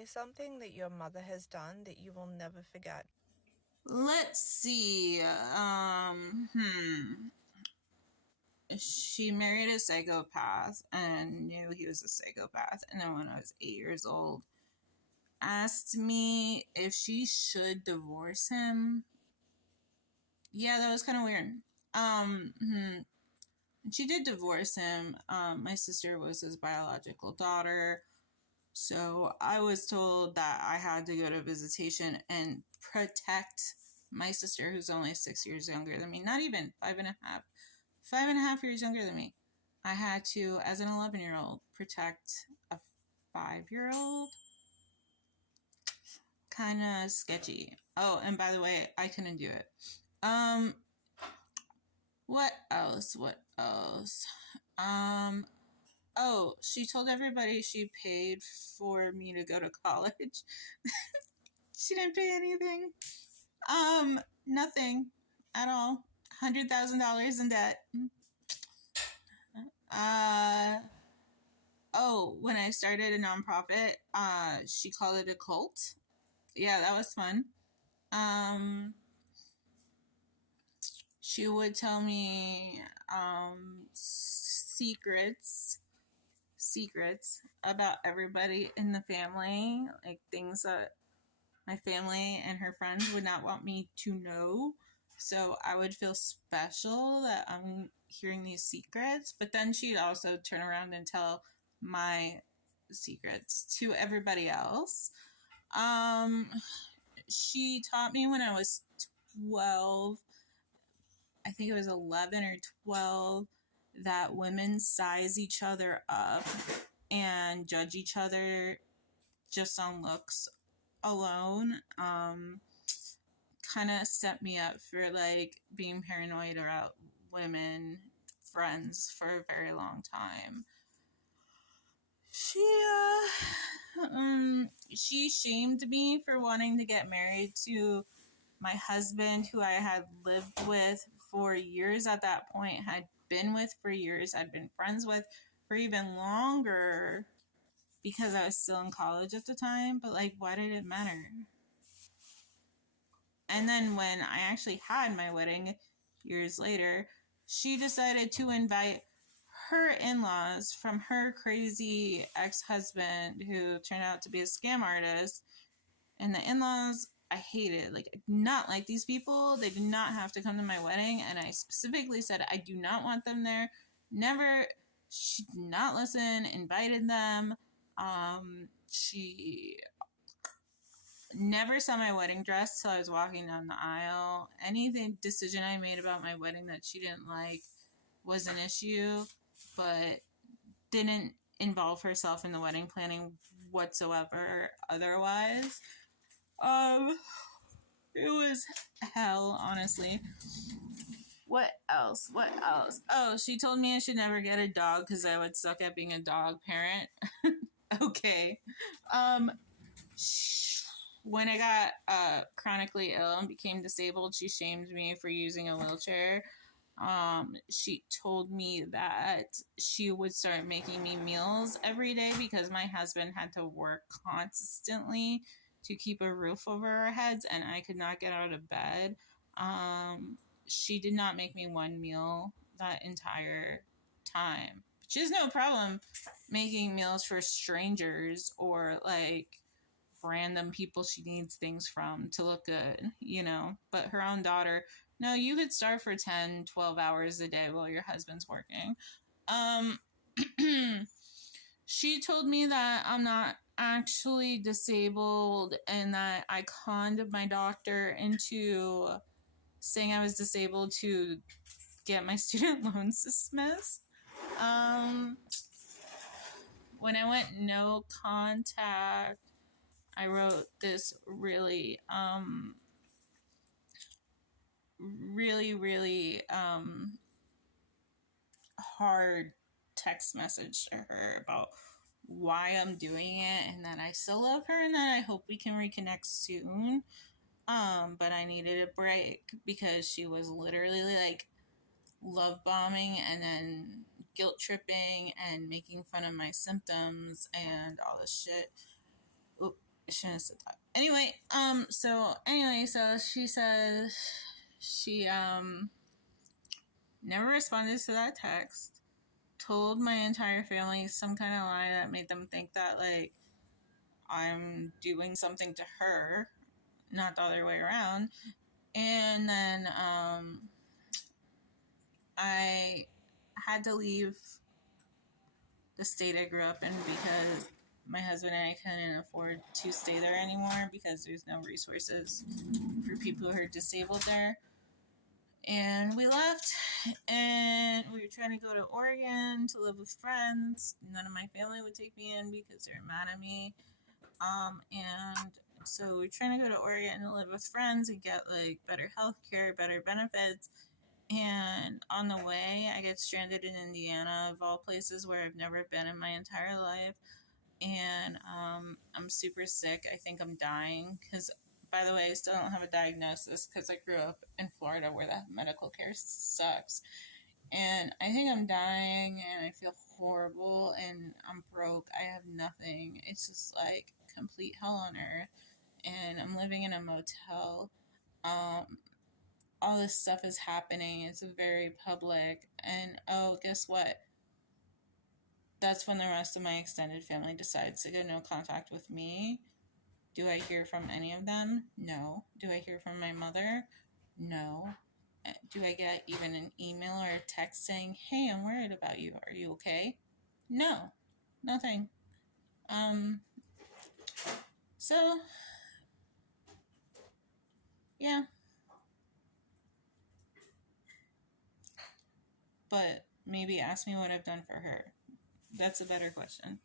me something that your mother has done that you will never forget. Let's see. She married a psychopath and knew he was a psychopath. And then when I was 8 years old, asked me if she should divorce him. Yeah, that was kind of weird. She did divorce him. My sister was his biological daughter. So I was told that I had to go to visitation and protect my sister, who's only 6 years younger than me. Not even 5.5. 5.5 years younger than me. I had to, as an 11-year-old, protect a 5-year-old. Kind of sketchy. Oh, and by the way, I couldn't do it. What else? Oh, she told everybody she paid for me to go to college. She didn't pay anything. Nothing at all. $100,000 in debt. When I started a nonprofit, she called it a cult. Yeah, that was fun. She would tell me secrets about everybody in the family, like things that my family and her friends would not want me to know. So I would feel special that I'm hearing these secrets. But then she'd also turn around and tell my secrets to everybody else. She taught me when I was 12, I think it was 11 or 12, that women size each other up and judge each other just on looks alone. Kind of set me up for like being paranoid about women friends for a very long time. She shamed me for wanting to get married to my husband, who I had lived with for years at that point, had been with for years, I'd been friends with for even longer, because I was still in college at the time. But like, why did it matter? And then when I actually had my wedding years later, she decided to invite her in-laws from her crazy ex-husband, who turned out to be a scam artist. And the in-laws, I hated. Like, I did not like these people. They did not have to come to my wedding. And I specifically said, I do not want them there. Never. She did not listen, invited them. She never saw my wedding dress till I was walking down the aisle. Any decision I made about my wedding that she didn't like was an issue, but didn't involve herself in the wedding planning whatsoever otherwise. It was hell, honestly. What else? Oh, she told me I should never get a dog because I would suck at being a dog parent. Okay. When I got chronically ill and became disabled, she shamed me for using a wheelchair. She told me that she would start making me meals every day because my husband had to work constantly to keep a roof over our heads, and I could not get out of bed. She did not make me one meal that entire time. She has no problem making meals for strangers or like random people she needs things from to look good, but her own daughter, no, you could starve for 10, 12 hours a day while your husband's working. She told me that I'm not actually disabled and that I conned my doctor into saying I was disabled to get my student loans dismissed. When I went no contact, I wrote this really hard text message to her about why I'm doing it and that I still love her and that I hope we can reconnect soon. But I needed a break because she was literally like love bombing and then guilt tripping and making fun of my symptoms and all this shit. shouldn't have said that. Anyway, so she says she never responded to that text, told my entire family some kind of lie that made them think that, like, I'm doing something to her, not the other way around. And then I had to leave the state I grew up in because my husband and I couldn't afford to stay there anymore because there's no resources for people who are disabled there. And we left, and we were trying to go to Oregon to live with friends. None of my family would take me in because they were mad at me. And so we were trying to go to Oregon and live with friends and get, like, better health care, better benefits. And on the way, I get stranded in Indiana, of all places where I've never been in my entire life. And I'm super sick. I think I'm dying because, by the way, I still don't have a diagnosis because I grew up in Florida where the medical care sucks. And I think I'm dying and I feel horrible and I'm broke. I have nothing. It's just like complete hell on earth. And I'm living in a motel. All this stuff is happening. It's very public. And oh, guess what? That's when the rest of my extended family decides to get no contact with me. Do I hear from any of them? No. Do I hear from my mother? No. Do I get even an email or a text saying, hey, I'm worried about you. Are you okay? No. Nothing. So, yeah. But maybe ask me what I've done for her. That's a better question.